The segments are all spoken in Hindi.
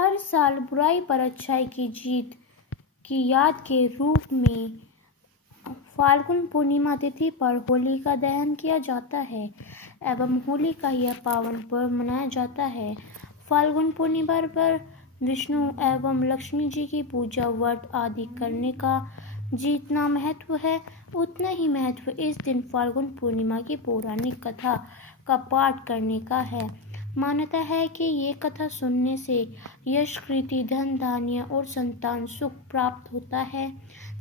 हर साल बुराई पर अच्छाई की जीत की याद के रूप में फाल्गुन पूर्णिमा तिथि पर होलिका दहन किया जाता है एवं होली का यह पावन पर्व मनाया जाता है। फाल्गुन पूर्णिमा पर विष्णु एवं लक्ष्मी जी की पूजा व्रत आदि करने का जितना महत्व है, उतना ही महत्व इस दिन फाल्गुन पूर्णिमा की पौराणिक कथा का पाठ करने का है। मान्यता है कि ये कथा सुनने से यश, कीर्ति, धन धान्य और संतान सुख प्राप्त होता है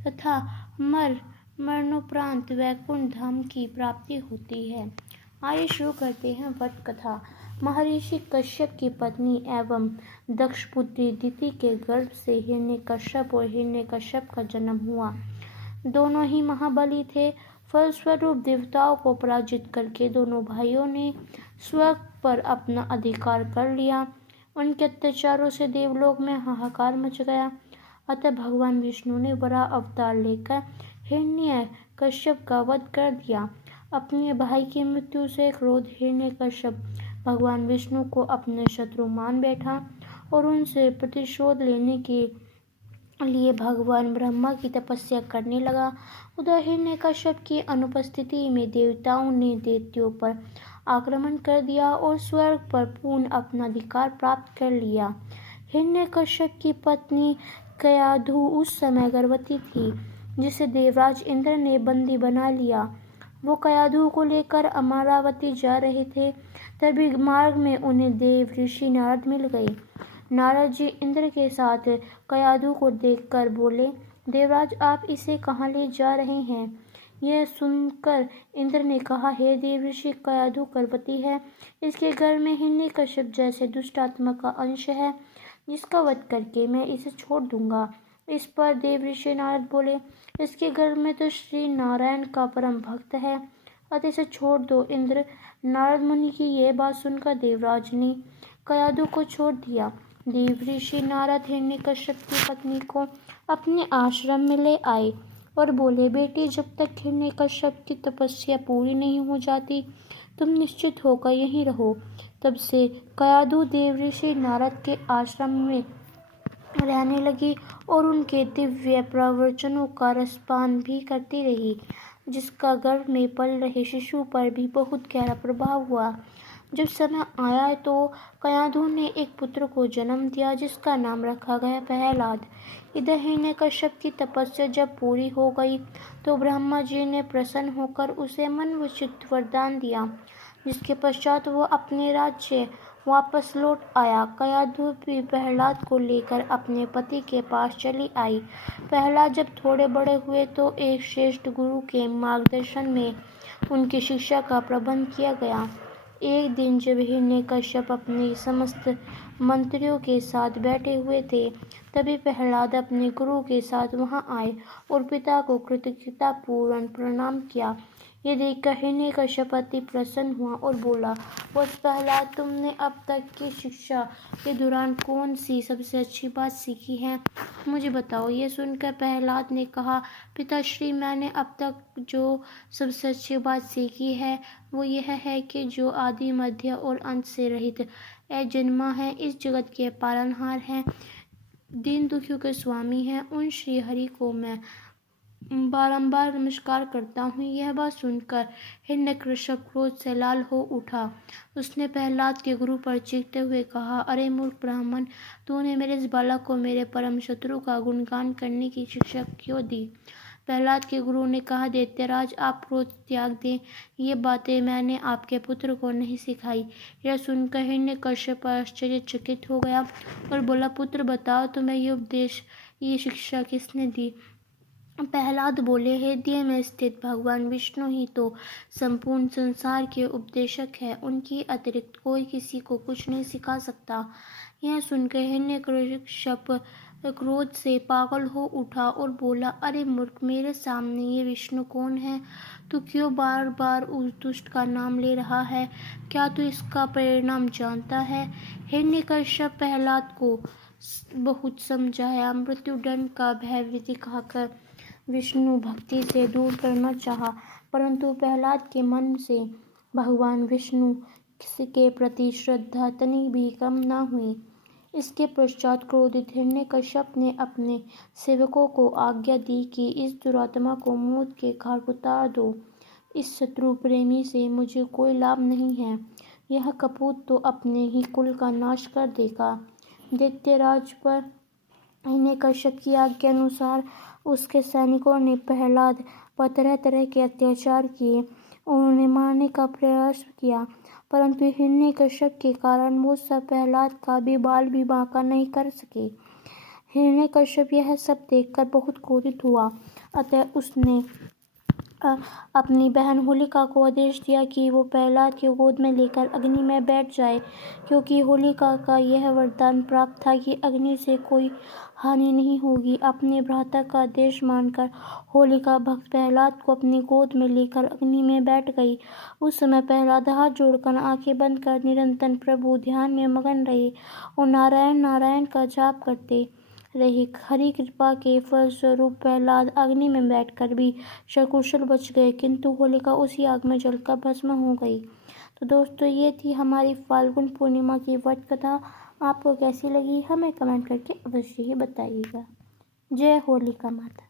तथा मरणोपरांत वैकुंठ धाम की प्राप्ति होती है। आइए शुरू करते हैं व्रत कथा। महर्षि कश्यप की पत्नी एवं दक्ष पुत्री दिति के गर्भ से हिरण्यकश्यप और हिरण्यकश्यप का जन्म हुआ। दोनों ही महाबली थे। फलस्वरूप देवताओं को पराजित करके दोनों भाइयों ने स्वर्ग पर अपना अधिकार कर लिया। उनके अत्याचारों से देवलोक में हाहाकार मच गया। अतः भगवान विष्णु ने बड़ा अवतार लेकर हिरण्यकश्यप का वध कर दिया। अपने भाई की मृत्यु से क्रोध हिरण्यकश्यप भगवान विष्णु को अपने शत्रु मान बैठा और उनसे प्रतिशोध लेने के लिए भगवान ब्रह्मा की तपस्या करने लगा। उधर हिरण्यकश्यप की अनुपस्थिति में देवताओं ने दैत्यों पर आक्रमण कर दिया और स्वर्ग पर पूर्ण अपना अधिकार प्राप्त कर लिया। हिरण्यकश्यप की पत्नी कयाधु उस समय गर्भवती थी, जिसे देवराज इंद्र ने बंदी बना लिया। वो कयाधु को लेकर अमरावती जा रहे थे, तभी मार्ग में उन्हें देव ऋषि नारद मिल गए। नारद जी इंद्र के साथ कयाधु को देखकर बोले, देवराज आप इसे कहाँ ले जा रहे हैं? यह सुनकर इंद्र ने कहा, हे देव ऋषि, कयाधु गर्भवती है। इसके गर्भ में हिरण्यकश्यप जैसे दुष्ट आत्मा का अंश है, जिसका वध करके मैं इसे छोड़ दूंगा। इस पर देव ऋषि नारद बोले, इसके गर्भ में तो श्री नारायण का परम भक्त है, अतः इसे छोड़ दो। इंद्र नारद मुनि की यह बात सुनकर देवराज ने कयाधु को छोड़ दिया। देव ऋषि नारद हिरण्यकश्यप की पत्नी को अपने आश्रम में ले आए और बोले, बेटी, जब तक हिरण्यकश्यप की तपस्या पूरी नहीं हो जाती, तुम निश्चित होकर यहीं रहो। तब से कयाधु देव ऋषि नारद के आश्रम में रहने लगी और उनके दिव्य प्रवचनों का रसपान भी करती रही, जिसका गर्भ में पल रहे शिशु पर भी बहुत गहरा प्रभाव हुआ। जब समय आया तो कयाधु ने एक पुत्र को जन्म दिया, जिसका नाम रखा गया प्रहलाद। इधर हिरण्यकश्यप की तपस्या जब पूरी हो गई तो ब्रह्मा जी ने प्रसन्न होकर उसे मनोवांछित वरदान दिया, जिसके पश्चात वो अपने राज्य वापस लौट आया। कयाधु भी प्रहलाद को लेकर अपने पति के पास चली आई। प्रहलाद जब थोड़े बड़े हुए तो एक श्रेष्ठ गुरु के मार्गदर्शन में उनकी शिक्षा का प्रबंध किया गया। एक दिन जब हिरण्यकश्यप अपने समस्त मंत्रियों के साथ बैठे हुए थे, तभी प्रहलाद अपने गुरु के साथ वहां आए और पिता को कृतज्ञतापूर्वक प्रणाम किया। ये देखकर हिरण्यकश्यप अति प्रसन्न हुआ और बोला, वत्स प्रहलाद, तुमने अब तक की शिक्षा के दौरान कौन सी सबसे अच्छी बात सीखी है? मुझे बताओ। ये सुनकर प्रहलाद ने कहा, पिताश्री, मैंने अब तक जो सबसे अच्छी बात सीखी है वो यह है कि जो आदि मध्य और अंत से रहित अजन्मा है, इस जगत के पालनहार हैं, दीन दुखियों के स्वामी हैं, उन श्री हरि को मैं बारंबार नमस्कार करता हूँ। यह बात सुनकर हिरण्यकश्यप क्रोध से लाल हो उठा। उसने प्रहलाद के गुरु पर चीखते हुए कहा, अरे मूर्ख ब्राह्मण, तूने मेरे इस बालक को मेरे परम शत्रु का गुणगान करने की शिक्षा क्यों दी? प्रहलाद के गुरु ने कहा, दैत्यराज, आप क्रोध त्याग दें, ये बातें मैंने आपके पुत्र को नहीं सिखाई। यह सुनकर हिरण्यकश्यप आश्चर्यचकित हो गया और बोला, पुत्र, बताओ, तुम्हें ये उपदेश, ये शिक्षा किसने दी? प्रहलाद बोले, हृदय में स्थित भगवान विष्णु ही तो संपूर्ण संसार के उपदेशक है, उनकी अतिरिक्त कोई किसी को कुछ नहीं सिखा सकता। यह सुनकर हिरण्यकश्यप क्रोध से पागल हो उठा और बोला, अरे मूर्ख, मेरे सामने ये विष्णु कौन है? तू क्यों बार बार उस दुष्ट का नाम ले रहा है? क्या तू इसका परिणाम जानता है? हिरण्यकश्यप प्रहलाद को बहुत समझाया, मृत्युदंड का भय दिखाकर विष्णु भक्ति से दूर करना चाहा, परंतु प्रहलाद के मन से भगवान विष्णु के प्रति श्रद्धा तनिक भी कम न हुई। इसके पश्चात क्रोधित हिरण्यकश्यप ने अपने सेवकों को आज्ञा दी कि इस दुरात्मा को मौत के घाट उतार दो। इस शत्रु प्रेमी से मुझे कोई लाभ नहीं है। यह कपूत तो अपने ही कुल का नाश कर देगा। दैत्यराज पर हिरण्यकश्यप की आज्ञा अनुसार उसके सैनिकों ने प्रहलाद पर तरह तरह के अत्याचार किए। उन्होंने मारने का प्रयास किया, परंतु हिरण्यकश्यप के कारण वो सब प्रहलाद का भी बाल भी बांका नहीं कर सके। हिरण्यकश्यप यह सब देखकर बहुत क्रोधित हुआ। अतः उसने अपनी बहन होलिका को आदेश दिया कि वो प्रहलाद की गोद में लेकर अग्नि में बैठ जाए, क्योंकि होलिका का यह वरदान प्राप्त था कि अग्नि से कोई हानि नहीं होगी। अपने भ्राता का आदेश मानकर होलिका भक्त प्रहलाद को अपनी गोद में लेकर अग्नि में बैठ गई। उस समय प्रहलाद हाथ जोड़कर आंखें बंद कर निरंतर प्रभु ध्यान में मगन रहे और नारायण नारायण का जाप करते रहे। हरि कृपा के फलस्वरूप प्रहलाद अग्नि में बैठकर भी सकुशल बच गए, किंतु होलिका उसी आग में जलकर भस्म हो गई। तो दोस्तों, ये थी हमारी फाल्गुन पूर्णिमा की व्रत कथा। आपको कैसी लगी हमें कमेंट करके अवश्य ही बताइएगा। जय होलिका माता।